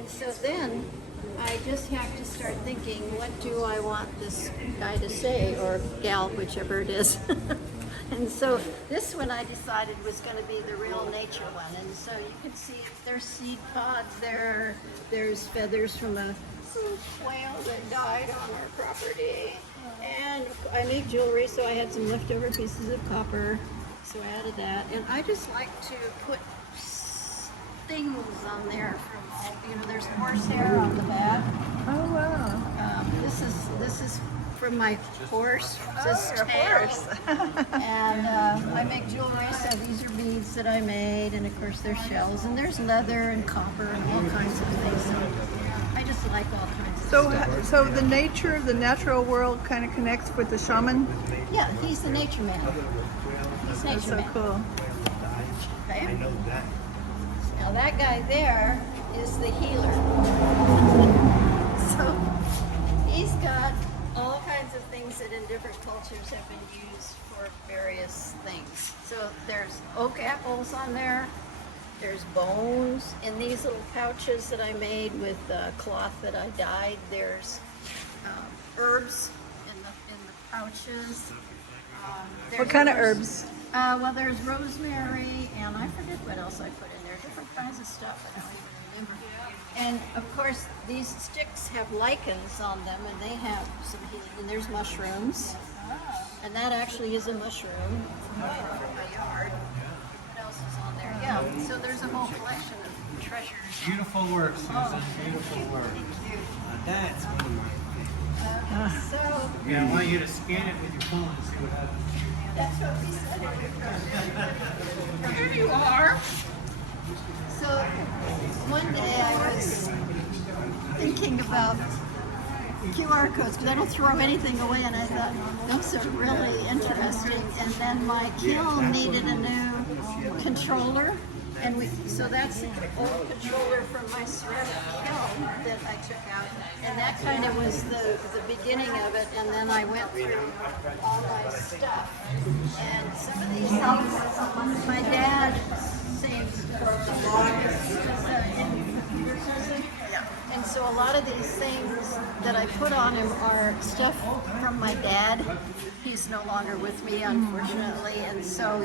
And so then I just have to start thinking, what do I want this guy to say, or gal, whichever it is. And so this one I decided was going to be the real nature one. And so you can see there's seed pods there. There's feathers from a whale that died on our property. And I make jewelry, so I had some leftover pieces of copper. So I added that. And I just like to put things on there from, there's horsehair on the back. Oh wow. This is from my horse. This your tail. horse. And I make jewelry, so these are beads that I made, and of course there's shells, and there's leather and copper and all kinds of things. So I just like all kinds of stuff. So the nature, the natural world kind of connects with the shaman? Yeah, he's the nature man. He's nature That's so man. cool. Okay? Now that guy there is the healer. So he's got all kinds of things that in different cultures have been used for various things. So there's oak apples on there. There's bones in these little pouches that I made with cloth that I dyed. There's herbs in the pouches. What kind of herbs? Well, there's rosemary, and I forget what else I put in there. Different kinds of stuff. I don't even remember. And of course, these sticks have lichens on them, and they have some healing. And there's mushrooms, and that actually is a mushroom from my yard. What else is on there? Yeah. So there's a whole collection of treasures. Beautiful work, Susan. Beautiful work. Thank you. That's one of my favorites. So Yeah, I want you to scan it with your phone and see what happens. that's what we said. Here you are. So one day I was thinking about QR codes because I don't throw anything away, and I thought those are really interesting. And then my kiln needed a new controller, and so that's the old controller from my ceramic kiln that I took out, and that kind of was the beginning of it. And then I went through all my stuff, and some of these things my dad saved for the longest. And so a lot of these things that I put on him are stuff from my dad. He's no longer with me, unfortunately, and so,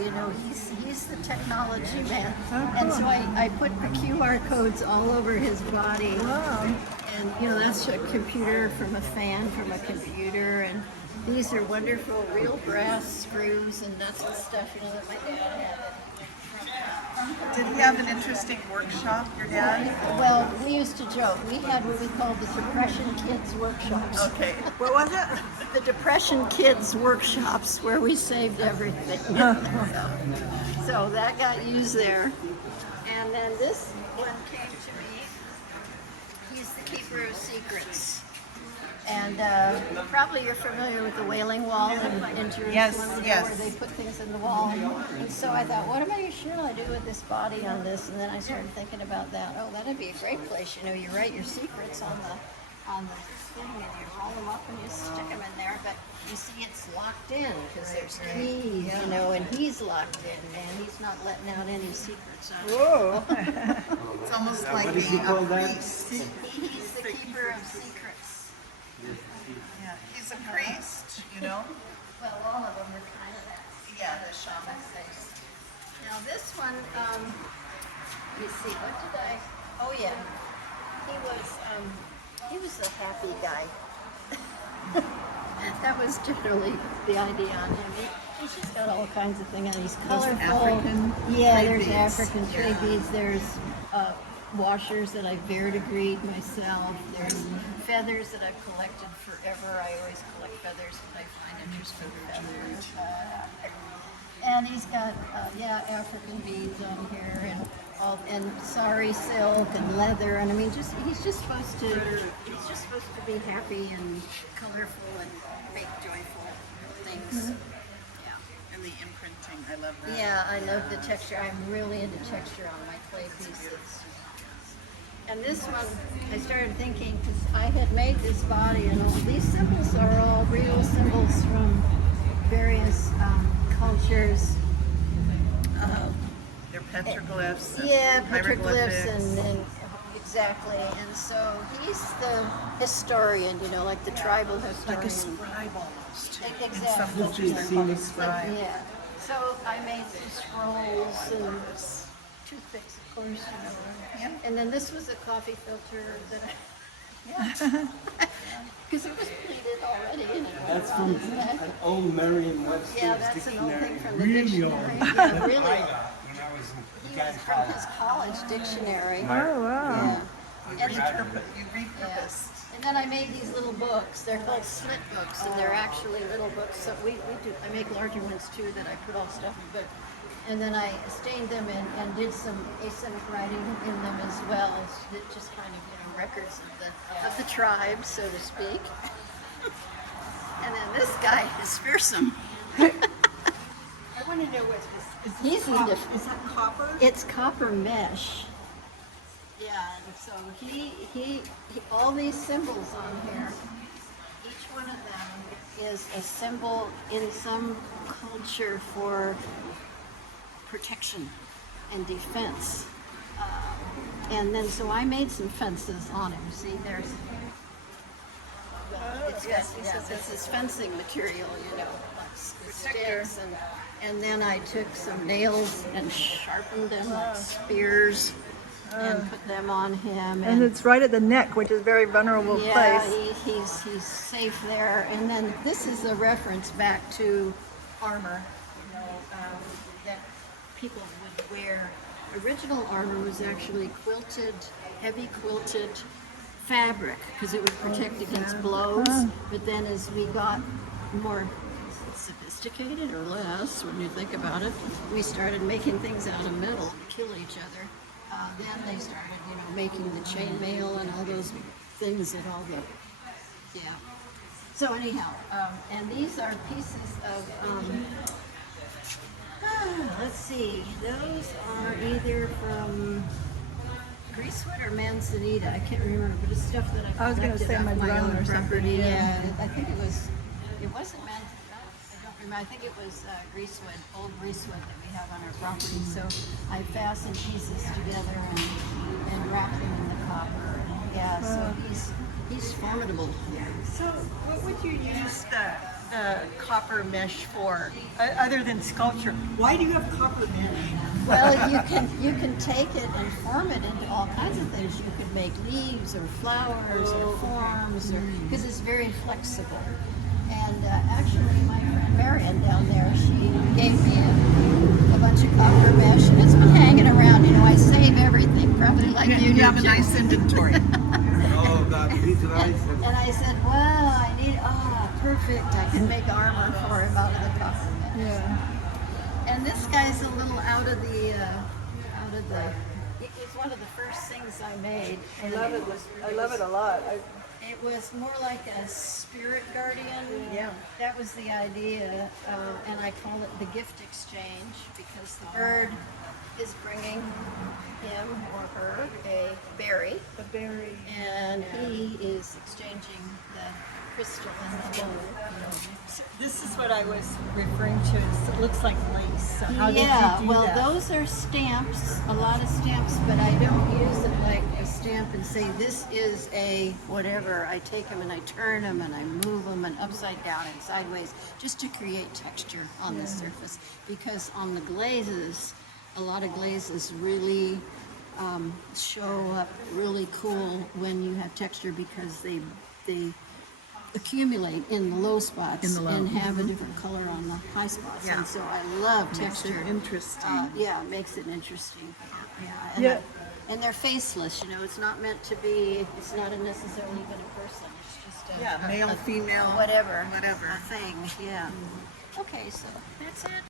he's the technology man. And so I put the QR codes all over his body. Wow. And, that's a computer from a fan from a computer, and these are wonderful real brass screws and nuts and stuff, that my dad had. Did he have an interesting workshop, your dad? Well, we used to joke. We had what we called the Depression Kids Workshops. Okay. What was it? The Depression Kids Workshops, where we saved everything. So that got used there. And then this one came to me. He's the keeper of secrets. And probably you're familiar with the Wailing Wall in Jerusalem, Yes. where they put things in the wall. And so I thought, what should I do with this body on this? And then I started thinking about that. Oh, that'd be a great place. You write your secrets on the thing, and you roll them up and you stick them in there. But you see, it's locked in because there's keys, and he's locked in, and he's not letting out any secrets. Whoa. It's almost like What does he being call a that? priest. He's the keeper of secrets. Yeah, he's a priest, Well, all of them are kind of that. Yeah, the shaman. Now this one, let me see, what did I? Oh yeah, he was a happy guy. That was generally the idea on him. He's just got all kinds of things, and he's colorful. African yeah, clay there's beads. African clay beads. There's washers that I verdigreed myself. There's feathers that I've collected forever. I always collect feathers when I find interesting feathers. And he's got African beads on here, and sari silk and leather, and I mean, he's just supposed to be happy and colorful and make joyful things. And the imprinting, I love that. Yeah, I love the texture. I'm really into texture on my clay pieces. And this one, I started thinking, because I had made this body, and all these symbols are all real symbols from various cultures. They're petroglyphs. Yeah, petroglyphs hieroglyphics. and exactly. And so he's the historian, you know, like the tribal historian. Like a scribe almost. In some Exactly. cultures they're called a scribe. Yeah. So I made some scrolls and toothpicks, of course, you know. Yeah. And then this was a coffee filter that I, because it was pleated already. And it That's was from on its back. an old Merriam-Webster's Yeah, that's an old dictionary. thing from the Really old. dictionary. Yeah, That really I old. got when I was in He was from his college dictionary. Oh, wow. Yeah. You And, repurposed. and then I made these little books. They're called slit books, and they're actually little books. So we do. I make larger ones too that I put all stuff in. But and then I stained them and did some asymmetric writing in them as well. It's just kind of, you know, records of the tribe, so to speak. And then this guy is fearsome. I want to know what He's into. is that copper? It's copper mesh. Yeah, and so he all these symbols on here, each one of them is a symbol in some culture for protection and defense. And then so I made some fences on him. See, there's it's got, it's this fencing material, you know, like sticks, and then I took some nails and sharpened them like spears and put them on him. And it's right at the neck, which is a very vulnerable yeah, place. he's safe there. And then this is a reference back to armor, you know, that people would wear. Original armor was actually quilted, heavy quilted fabric because it would protect against blows. But then as we got more sophisticated or less, when you think about it, we started making things out of metal to kill each other. Then they started, you know, making the chainmail and all those things that all the, yeah. So anyhow, and these are pieces of, let's see, those are either from Greasewood or Manzanita. I can't remember, but it's stuff that I I was gonna collected say off my Madrone own or something, property. yeah. Yeah, I think it wasn't Manzanita. I don't remember. I think it was Greasewood, old Greasewood that we have on our property. So I fastened pieces together and wrapped them in the copper. Yeah, so he's formidable. So what would you use the copper mesh for, other than sculpture? Why do you have copper mesh? Well, you can take it and form it into all kinds of things. You could make leaves or flowers or forms, or because it's very flexible. And actually, my friend Marion down there, she gave me a bunch of copper mesh, and it's been hanging around. You know, I save everything, probably like you do. You have a too. nice inventory. Oh, God, these are nice. And I said, well, I need, perfect. I can make armor for him out of the copper mesh. Yeah. And this guy's a little out of the, it's one of the first things I made. I love it. I love it a lot. It was more like a spirit guardian. Yeah. That was the idea, and I call it the gift exchange because the bird is bringing him or her a berry, The berry. and he is exchanging the crystal in the bowl. This is what I was referring to. It looks like lace. So how did Yeah, you do well, that? those are stamps, a lot of stamps, but I don't use it like a stamp and say this is a whatever. I take them and I turn them and I move them and upside down and sideways just to create texture on the surface. Because on the glazes, a lot of glazes really show up really cool when you have texture because they accumulate in the low spots and have a different color on the high spots. Yeah. And so I love Makes it texture. interesting. Yeah, it makes it interesting. Yeah, Yeah. and they're faceless. You know, it's not meant to be. It's not necessarily even a person. It's just Yeah, male, female, whatever, whatever. a thing. Yeah. Okay, so that's it.